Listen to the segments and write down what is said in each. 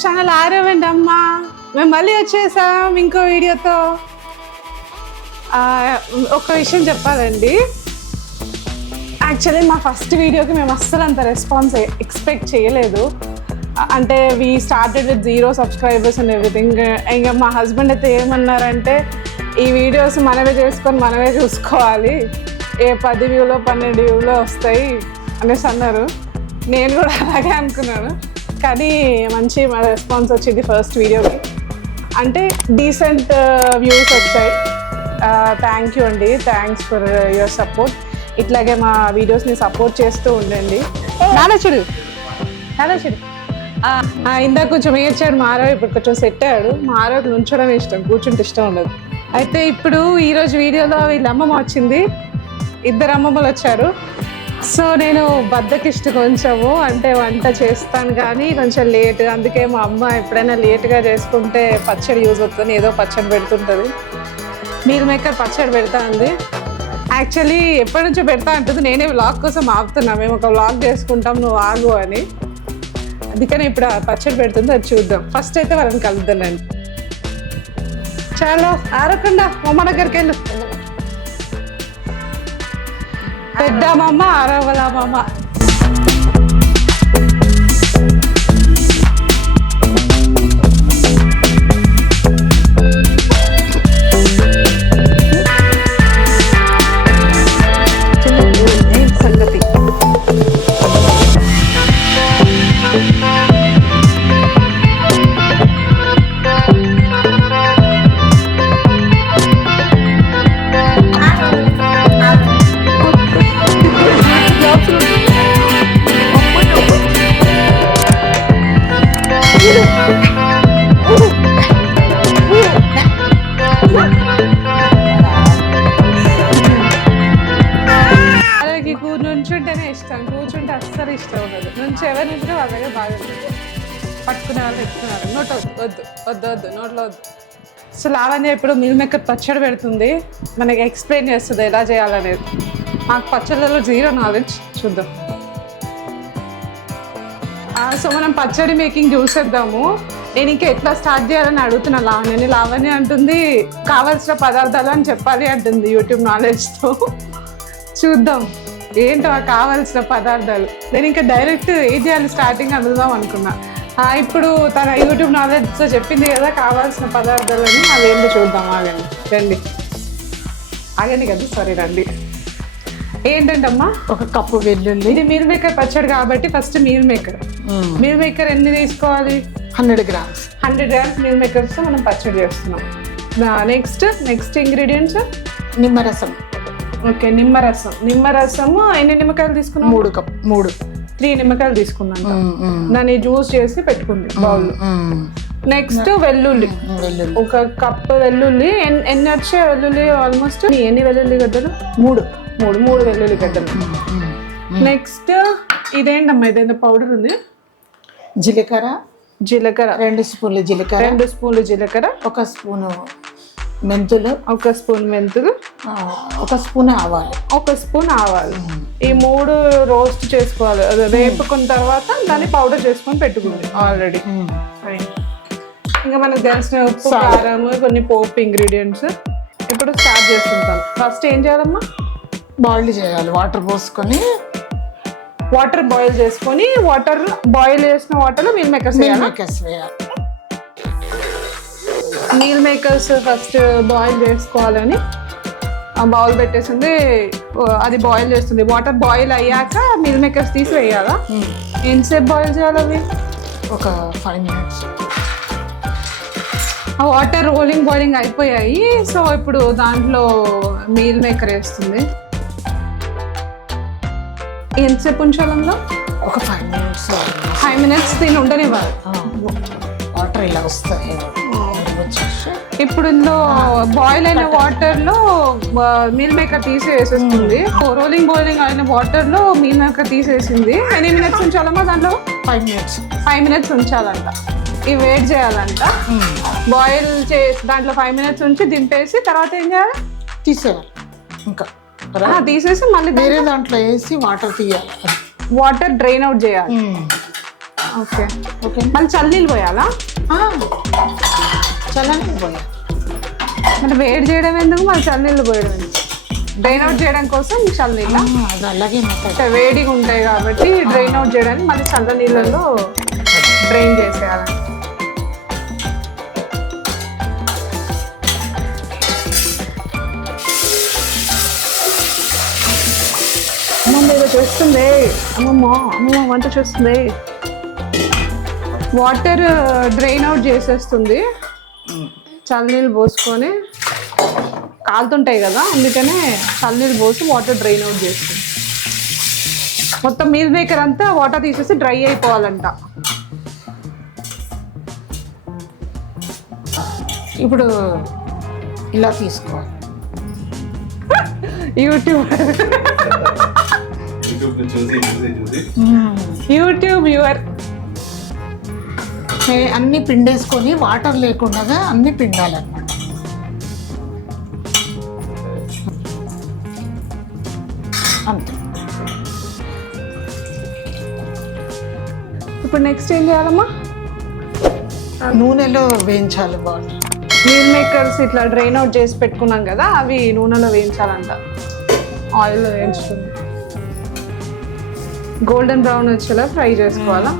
YouTube channel ఆరవండి అమ్మా. మేము మళ్ళీ వచ్చేసాం ఇంకో వీడియోతో. ఒక విషయం చెప్పాలండి, యాక్చువల్లీ మా ఫస్ట్ వీడియోకి మేము అస్సలు అంత రెస్పాన్స్ ఎక్స్పెక్ట్ చేయలేదు. అంటే we started with 0 subscribers and everything. ఇంకా మా హస్బెండ్ అయితే ఏమన్నారంటే, ఈ వీడియోస్ మనమే చేసుకొని మనమే చూసుకోవాలి, ఏ 10 వ్యూలో 12 వ్యూలో వస్తాయి అనేసి అన్నారు. నేను కూడా అలాగే అనుకున్నాను, కానీ మంచి రెస్పాన్స్ వచ్చింది ఫస్ట్ వీడియోకి. అంటే డీసెంట్ వ్యూస్ వచ్చాయి. థ్యాంక్ యూ అండి, థ్యాంక్స్ ఫర్ యువర్ సపోర్ట్. ఇట్లాగే మా వీడియోస్ని సపోర్ట్ చేస్తూ ఉండండి. నానచుడు ఇందాక కొంచెం ఏడ్చాడు మారవ్, ఇప్పుడు కొంచెం సెట్ అయ్యాడు. మారవ్ నుంచడం ఇష్టం, కూర్చుంటే ఇష్టం ఉండదు. అయితే ఇప్పుడు ఈరోజు వీడియోలో వీళ్ళ అమ్మమ్మ వచ్చింది, 2 అమ్మమ్మలు వచ్చారు. సో నేను బద్దకిష్ట కొంచెము, అంటే వంట చేస్తాను కానీ కొంచెం లేట్. అందుకే మా అమ్మ ఎప్పుడైనా లేట్గా చేసుకుంటే పచ్చడి యూజ్ అవుతుంది, ఏదో పచ్చడి పెడుతుంటుంది. మీల్ మేకర్ పచ్చడి పెడతా ఉంది. యాక్చువల్లీ ఎప్పటి నుంచో పెడతా ఉంటుంది, నేనే వ్లాగ్ కోసం ఆపుతున్నా. మేము ఒక వ్లాగ్ చేసుకుంటాం, నువ్వు ఆగు అని. అందుకని ఇప్పుడు పచ్చడి పెడుతుంది, అది చూద్దాం. ఫస్ట్ అయితే వాళ్ళని కలుద్దానండి. చాలా ఆరకుండా అమ్మ దగ్గరికి వెళ్ళు. పెద్దమ్మమ్మ, అరవలమ్మ. సంగతి నుంచుంటేనే ఇష్టం, కూర్చుంటే అస్సలు ఇష్టం ఉండదు. నుంచి ఎవరి నుంచి వాళ్ళ దగ్గర బాగా పట్టుకునే వాళ్ళు పెట్టుకున్నారు. నోట్ వద్దు వద్దు వద్దు నోట్లో వద్దు. సో లావణ్య ఇప్పుడు మీల్ మేకర్ పచ్చడి పెడుతుంది, మనకి ఎక్స్ప్లెయిన్ చేస్తుంది ఎలా చేయాలనేది. నాకు పచ్చళ్ళలో 0 knowledge. చూద్దాం. సో మనం పచ్చడి మేకింగ్ చూసేద్దాము. నేను ఇంకా ఎట్లా స్టార్ట్ చేయాలని అడుగుతున్నా లావణ్యని. లావణ్య అంటుంది కావాల్సిన పదార్థాలు అని చెప్పాలి అంటుంది యూట్యూబ్ నాలెడ్జ్తో. చూద్దాం ఏంటో కావాల్సిన పదార్థాలు. నేను ఇంకా డైరెక్ట్ ఏం చేయాలి స్టార్టింగ్ అందుదాం అనుకున్నా. ఇప్పుడు తన యూట్యూబ్ నాలెడ్జ్తో చెప్పింది కదా కావాల్సిన పదార్థాలని, అవి ఏంటో చూద్దాం. ఆగండి రండి, ఆగండి కదా, సారీ రండి. ఏంటంటమ్మా? 1 కప్పు వెల్లుల్లి. ఇది మీల్ మేకర్ పచ్చడి కాబట్టి ఫస్ట్ మీల్ మేకర్ ఎన్ని తీసుకోవాలి? 100 grams. 100 grams మీల్ మేకర్స్తో మనం పచ్చడి చేస్తున్నాం. నెక్స్ట్ ఇంగ్రీడియంట్స్ నిమ్మరసం. ఓకే, నిమ్మరసము ఎన్ని నిమ్మకాయలు తీసుకున్నాం? 3 నిమ్మకాయలు తీసుకున్నాను. దాన్ని జ్యూస్ చేసి పెట్టుకుంది బౌల్లో. నెక్స్ట్ వెల్లుల్లి, 1 కప్పు వెల్లుల్లి. ఎన్ని వచ్చాయి వెల్లుల్లి? ఆల్మోస్ట్ ఎన్ని వెల్లుల్లి గడ్డలు? 3 వెల్లుల్లి గడ్డలు. నెక్స్ట్ ఇదేంటమ్మా, ఇదేంటో పౌడర్ ఉంది. జీలకర్ర 2 స్పూన్లు జీలకర్ర, 2 స్పూన్లు జీలకర్ర, 1 స్పూను మెంతులు, 1 స్పూన్ మెంతులు, 1 స్పూన్ ఆవాలు, 1 స్పూన్ ఆవాలు. ఈ 3 రోస్ట్ చేసుకోవాలి. అది వేపుకున్న తర్వాత దాన్ని పౌడర్ చేసుకొని పెట్టుకుంది ఆల్రెడీ. ఇంకా మనకు తెలిసిన ఉప్పు, కారం, కొన్ని పోపు ఇంగ్రీడియంట్స్. ఇప్పుడు స్టార్ట్ చేసుకుంటాం. ఫస్ట్ ఏం చేయాలమ్మా? బాయిల్ చేయాలి. వాటర్ పోసుకొని వాటర్ బాయిల్ చేసుకొని, బాయిల్ చేసిన వాటర్లో మీల్ మేకర్స్ వేయాలి. మీల్ మేకర్స్ ఫస్ట్ బాయిల్ చేసుకోవాలని ఆ బౌల్ పెట్టేసింది. అది బాయిల్ చేస్తుంది. వాటర్ బాయిల్ అయ్యాక మీల్ మేకర్స్ తీసి వేయాలా? ఎంతసేపు బాయిల్ చేయాలి అవి? ఒక 5 minutes. ఆ వాటర్ బాయిలింగ్ అయిపోయాయి. సో ఇప్పుడు దాంట్లో మీల్ మేకర్ వేస్తుంది. ఎంతసేపు ఉంచాలంలో? ఒక 5 minutes. 5 minutes దీన్ని ఉండనివ్వాలి. వాటర్ ఇలా వస్తాయి. ఇప్పుడు ఇందులో బాయిల్ అయిన వాటర్ లో మీల్ మేకర్ తీసి వేసేస్తుంది. బాయిలింగ్ అయిన వాటర్ లో మీల్ మేకర్ తీసేసింది. ఎన్ని మినిట్స్ ఉంచాలమ్మా దాంట్లో? 5 minutes ఉంచాలంట. ఇవి వెయిట్ చేయాలంట. బాయిల్ చేసి దాంట్లో 5 minutes ఉంచి దింపేసి తర్వాత ఏం చేయాలి? తీసేయాలి. ఇంకా తీసేసి మళ్ళీ వేరే దాంట్లో వేసి వాటర్ తీయాలి. వాటర్ డ్రైన్ అవుట్ చేయాలి. ఓకే ఓకే మళ్ళీ చల్లనీళ్ళు పోయాలా? చల్లని పోయా. మరి వేడి చేయడం ఎందుకు, మళ్ళీ చల్లనీళ్ళు పోయడం ఎందుకు? డ్రైన్ అవుట్ చేయడం కోసం చల్లనీళ్ళ? అది అలాగే మెత్తగా. అంటే వేడిగా ఉంటాయి కాబట్టి డ్రైన్ అవుట్ చేయడానికి మళ్ళీ చల్ల నీళ్ళలో డ్రైన్ చేసేయాలి. అమ్మమ్మ ఏదో చేస్తుంది, అమ్మమ్మ వంట చేస్తుంది. వాటర్ డ్రైన్ అవుట్ చేసేస్తుంది, చల్లనీళ్ళు పోసుకొని. కాలుతుంటాయి కదా, అందుకనే చల్లనీళ్ళు పోసి వాటర్ డ్రైన్ అవుట్ చేస్తుంది. మొత్తం మీల్ మేకర్ అంతా వాటర్ తీసేసి డ్రై అయిపోవాలంట. ఇప్పుడు ఇలా తీసుకోవాలి. యూట్యూబ్ యువర్ అన్ని పిండేసుకొని వాటర్ లేకుండా అన్ని పిండాలన్నమాట. అంతే. ఇప్పుడు నెక్స్ట్ ఏం చేయాలమ్మా? నూనెలో వేయించాలి బాగా. మీల్ మేకర్స్ ఇట్లా డ్రైన్ అవుట్ చేసి పెట్టుకున్నాం కదా, అవి నూనెలో వేయించాలంట. ఆయిల్లో వేయించుతుంది, గోల్డెన్ బ్రౌన్ వచ్చేలా ఫ్రై చేసుకోవాలా?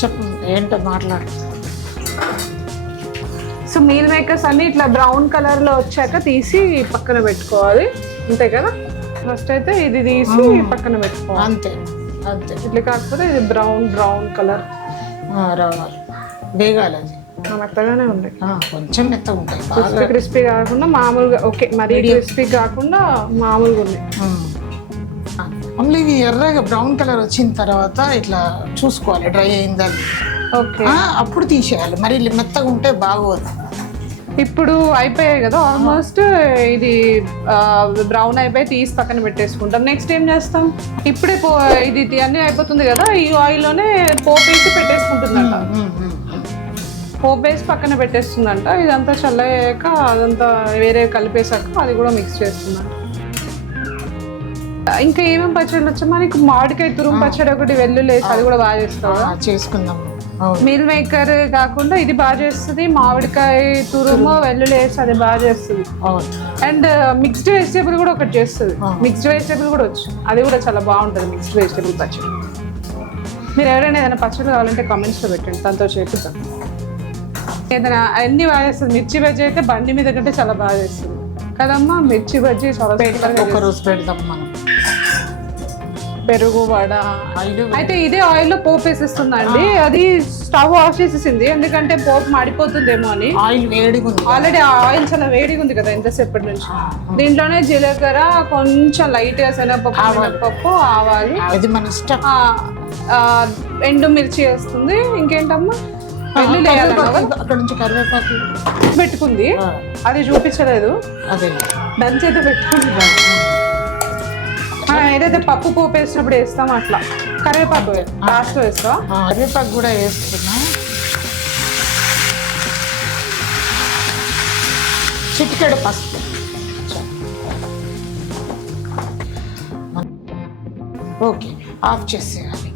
చెప్పు ఏంటో మాట్లాడు. సో మీల్ మేకర్స్ అన్ని ఇట్లా బ్రౌన్ కలర్ లో వచ్చాక తీసి పక్కన పెట్టుకోవాలి, అంతే కదా? ఫస్ట్ అయితే ఇది తీసి పక్కన పెట్టుకోవాలి. అంతే అంతే. ఇట్లా కాకపోతే ఇది బ్రౌన్ కలర్ రావాలి, వేగాలి. అది మెత్తగానే ఉంది, కొంచెం మెత్తగా ఉంటాయి. క్రిస్పీ క్రిస్పీ కాకుండా మామూలుగా, ఓకే మరీ క్రిస్పీ కాకుండా మామూలుగా ఉంది. ఓన్లీ ఇది ఎర్రగా బ్రౌన్ కలర్ వచ్చిన తర్వాత ఇట్లా చూసుకోవాలి డ్రై అయిందని. ఓకే, అప్పుడు తీసేయాలి, మరి మెత్తగా ఉంటే బాగోదు. ఇప్పుడు అయిపోయాయి కదా ఆల్మోస్ట్. ఇది బ్రౌన్ అయిపోయి తీసి పక్కన పెట్టేసుకుంటాం. నెక్స్ట్ ఏం చేస్తాం? ఇప్పుడే ఇది అన్నీ అయిపోతుంది కదా, ఈ ఆయిల్లోనే పోపు వేసి పెట్టేసుకుంటుందంట. పోపు వేసి పక్కన పెట్టేస్తుందంట. ఇదంతా చల్లయ్యాక అదంతా వేరే కలిపేసాక అది కూడా మిక్స్ చేస్తుందంట. ఇంకా ఏమేమి పచ్చడి వచ్చా మనకి? మామిడికాయ తురుము పచ్చడి ఒకటి, వెల్లుల్లి వేసి అది కూడా బాగా చేస్తావా? చేసుకుందాం. మీల్ మేకర్ కాకుండా ఇది బాగా చేస్తుంది. మామిడికాయ తురుము వెల్లుల్లి వేసి అది బాగా చేస్తుంది. అండ్ మిక్స్డ్ వెజిటేబుల్ కూడా ఒకటి చేస్తుంది. మిక్స్డ్ వెజిటేబుల్ కూడా వచ్చు, అది కూడా చాలా బాగుంటుంది. మిక్స్డ్ వెజిటేబుల్ పచ్చడి. మీరు ఎవరైనా ఏదైనా పచ్చడి కావాలంటే కామెంట్స్లో పెట్టండి, తనతో చేపిస్తాను. ఏదైనా అన్ని బాగా చేస్తుంది. మిర్చి బజ్జీ అయితే బండి మీద కంటే చాలా బాగా చేస్తుంది కదమ్మా. మిర్చి బజ్జీ చాలా ఒక రోజు పెడదాం మనం. పెరుగు వడ అయితే ఇదే ఆయిల్లో పోపు వేసిస్తుందండి. అది స్టవ్ ఆఫ్ చేసేసింది, ఎందుకంటే పోపు మాడిపోతుందేమో అని. ఆయిల్ వేడిగా ఉంది, ఆల్రెడీ ఆయిల్ చాలా వేడిగా ఉంది కదా ఎంతసేపటి నుంచి. దీంట్లోనే జీలకర్ర, కొంచెం లైట్ గా శనగపప్పు, ఆవాలు, అది మన ఇష్టం. ఎండుమిర్చి వేస్తుంది. ఇంకేంటమ్మా? వెల్లుల్లి అక్కడ నుంచి కరివేపాకు పెట్టుకుంది, అది చూపించలేదు. అదే దంచి అయితే పెట్టుకుంది. ఏదైతే పప్పు పోపు వేసినప్పుడు వేస్తాం అట్లా. కరివేపాకు లాస్ట్ వేస్తావా? కరివేపాకు కూడా వేస్తున్నా. చిటికెడు పసుపు. ఓకే, ఆఫ్ చేసేయాలి.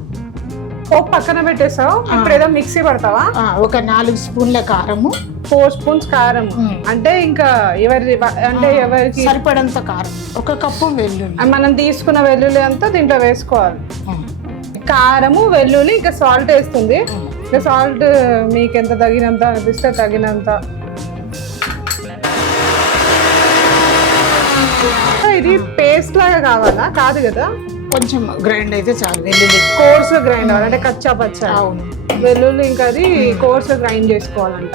పోపు పక్కన పెట్టేసావు. ఇప్పుడు ఏదో మిక్సీ పడతావా? ఒక 4 స్పూన్ల కారము, 4 స్పూన్స్ కారం. అంటే ఇంకా ఎవరికి సరిపడంత కారం. 1 కప్పు వెల్లుల్లి, మనం తీసుకున్న వెల్లుల్లి అంతా దీంట్లో వేసుకోవాలి. కారము, వెల్లుల్లి, ఇంకా సాల్ట్ వేస్తుంది. ఇంకా సాల్ట్ మీకు ఎంత తగినంత అనిపిస్తే తగినంత. ఇది పేస్ట్ లాగా కావాలా? కాదు కదా, కొంచెం గ్రైండ్ అయితే చాలు. వెల్లుల్లి కోర్స్ గ్రైండ్ అవ్వాలి, అంటే కచ్చా పచ్చా. అవును, వెల్లుల్లి ఇంకా అది కోర్స్ గ్రైండ్ చేసుకోవాలంట.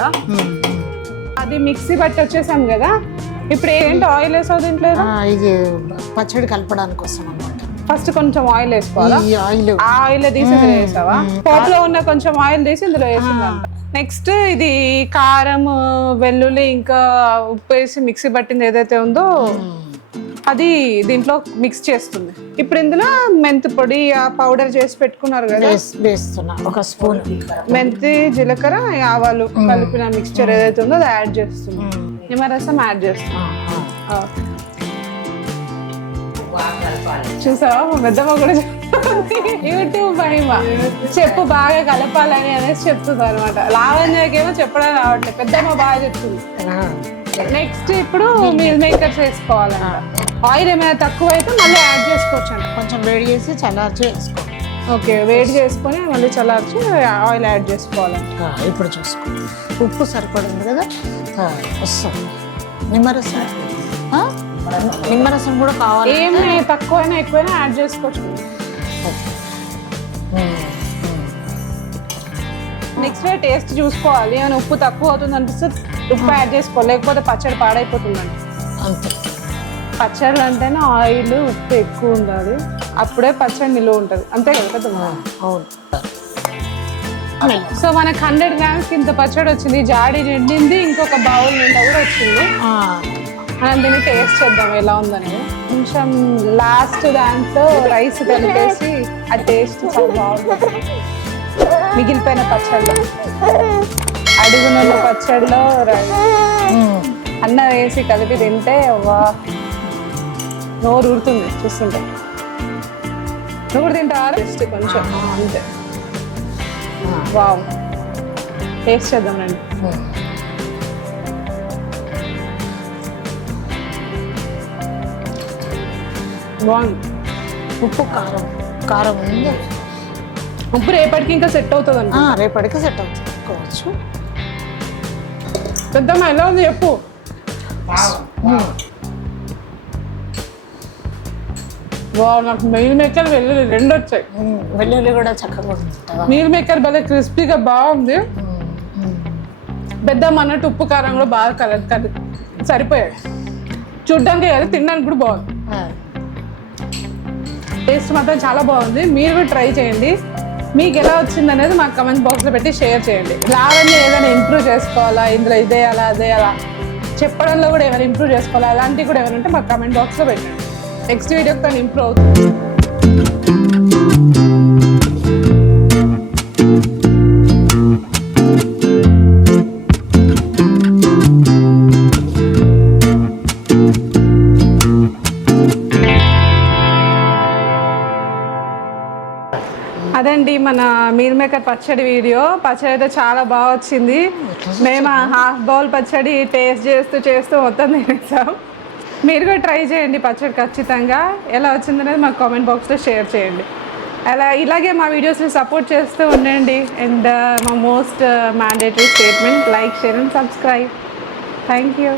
అది మిక్సీ బట్టి వచ్చేసాం కదా. ఇప్పుడు ఏంటి ఆయిల్ వేసావు దీంట్లో? ఇది పచ్చడి కలపడానికి కోసం అన్నమాట. ఫస్ట్ కొంచెం ఆయిల్ వేసుకోవాలా? ఆయిల్ తీసి ఇందులో వేసావా? పోపులో ఉన్న కొంచెం ఆయిల్ తీసి ఇందులో వేసిందంట. నెక్స్ట్ ఇది కారం, వెల్లుల్లి, ఇంకా ఉప్పు వేసి మిక్సీ పట్టింది ఏదైతే ఉందో అది దీంట్లో మిక్స్ చేస్తుంది. ఇప్పుడు ఇందులో మెంతి పొడి, పౌడర్ చేసి పెట్టుకున్నారు కదా, వేస్తున్నా. 1 స్పూన్ మెంతి, జీలకర్ర, ఆవాలు కలిపిన మిక్స్చర్ ఏదైతే ఉందో అది యాడ్ చేస్తుంది. నిమ్మరసం యాడ్ చేస్తాం. చూసావా మా పెద్దమ్మ కూడా యూట్యూబ్ మహిమ చెప్పు బాగా కలపాలని అనేసి చెప్తుంది అనమాట. లావణ్యకేమో చెప్పడం రావట్లేదు, పెద్దమ్మ బాగా చెప్తుంది. నెక్స్ట్ ఇప్పుడు మీల్ మేకర్స్ వేసుకోవాలంట. ఆయిల్ ఏమైనా తక్కువ అయితే మళ్ళీ యాడ్ చేసుకోవచ్చు అంట. కొంచెం వేడి చేసి చల్లార్చి వేసుకోవాలి. ఓకే, వేడి చేసుకొని మళ్ళీ చల్లార్చి ఆయిల్ యాడ్ చేసుకోవాలంట. ఇప్పుడు చూసుకో, ఉప్పు సరిపడింది కదా, వస్తుంది. నిమ్మరసం నిమ్మరసం కూడా కావాలి. ఏమి తక్కువైనా ఎక్కువైనా యాడ్ చేసుకోవచ్చు. నెక్స్ట్ టేస్ట్ చూసుకోవాలి, ఏమైనా ఉప్పు తక్కువ అవుతుంది అనిపిస్తే ఉప్పు యాడ్ చేసుకోవాలి, లేకపోతే పచ్చడి పాడైపోతుందండి. అంతే, పచ్చళ్ళు అంటేనే ఆయిల్ ఉప్పు ఎక్కువ ఉండాలి, అప్పుడే పచ్చడి నిలువ ఉంటుంది. అంతే కదా? అవును. సో మనకు 100 grams ఇంత పచ్చడి వచ్చింది, జాడి నిండింది, ఇంకొక బౌల్ నిండా కూడా వచ్చింది. మనం దీన్ని టేస్ట్ చేద్దాం ఎలా ఉందని. కొంచెం లాస్ట్ దాంట్లో రైస్ కలిపేసి ఆ టేస్ట్ చాలా బాగుంటుంది. మిగిలిపోయిన పచ్చడిలో, అడుగునున్న పచ్చడిలో అన్నం వేసి కలిపి తింటే వా, నోరు ఊరుతుంది చూస్తుంటే. నువ్వు కూడా తింటావా? టేస్ట్ కొంచెం అంతే. వావ్, టేస్ట్ చేద్దాం రండి. బాగుంది. ఉప్పు కారం ఉంది. ఉప్పు రేపటికి ఇంకా సెట్ అవుతుంది అండి. రేపటికి సెట్ అవుతుంది అనుకోవచ్చు. పెద్దమ్మ ఎలా ఉంది చెప్పు. నాకు మీల్ మేకర్ వెల్లుల్లి 2 వచ్చాయి. వెల్లుల్లి కూడా చక్కగా ఉంది. మీల్ మేకర్ భలే క్రిస్పీగా బాగుంది. పెద్దమ్మ అన్నట్టు ఉప్పు కారం కూడా బాగా కలర్ సరిపోయాడు. చూడ్డానికి కాదు, తినడానికి కూడా బాగుంది. టేస్ట్ మాత్రం చాలా బాగుంది. మీరు కూడా ట్రై చేయండి. మీకు ఎలా వచ్చింది అనేది మాకు కమెంట్ బాక్స్లో పెట్టి షేర్ చేయండి. లావణ్య ఏదైనా ఇంప్రూవ్ చేసుకోవాలా, ఇందులో ఇదేయాలా అదేయాలా, చెప్పడంలో కూడా ఏమైనా ఇంప్రూవ్ చేసుకోవాలా, అలాంటివి కూడా ఏమైనా ఉంటే మాకు కమెంట్ బాక్స్లో పెట్టండి. నెక్స్ట్ వీడియోకి తను ఇంప్రూవ్ అవుతుంది. అదండి మన మీల్ మేకర్ పచ్చడి వీడియో. పచ్చడి అయితే చాలా బాగా వచ్చింది. మేము హాఫ్ బౌల్ పచ్చడి టేస్ట్ చేస్తూ మొత్తం తినేసాం. మీరు కూడా ట్రై చేయండి పచ్చడి ఖచ్చితంగా. ఎలా వచ్చిందనేది మాకు కామెంట్ బాక్స్లో షేర్ చేయండి. ఇలాగే మా వీడియోస్ని సపోర్ట్ చేస్తూ ఉండండి. అండ్ మా most mandatory statement, like, share and subscribe. Thank you.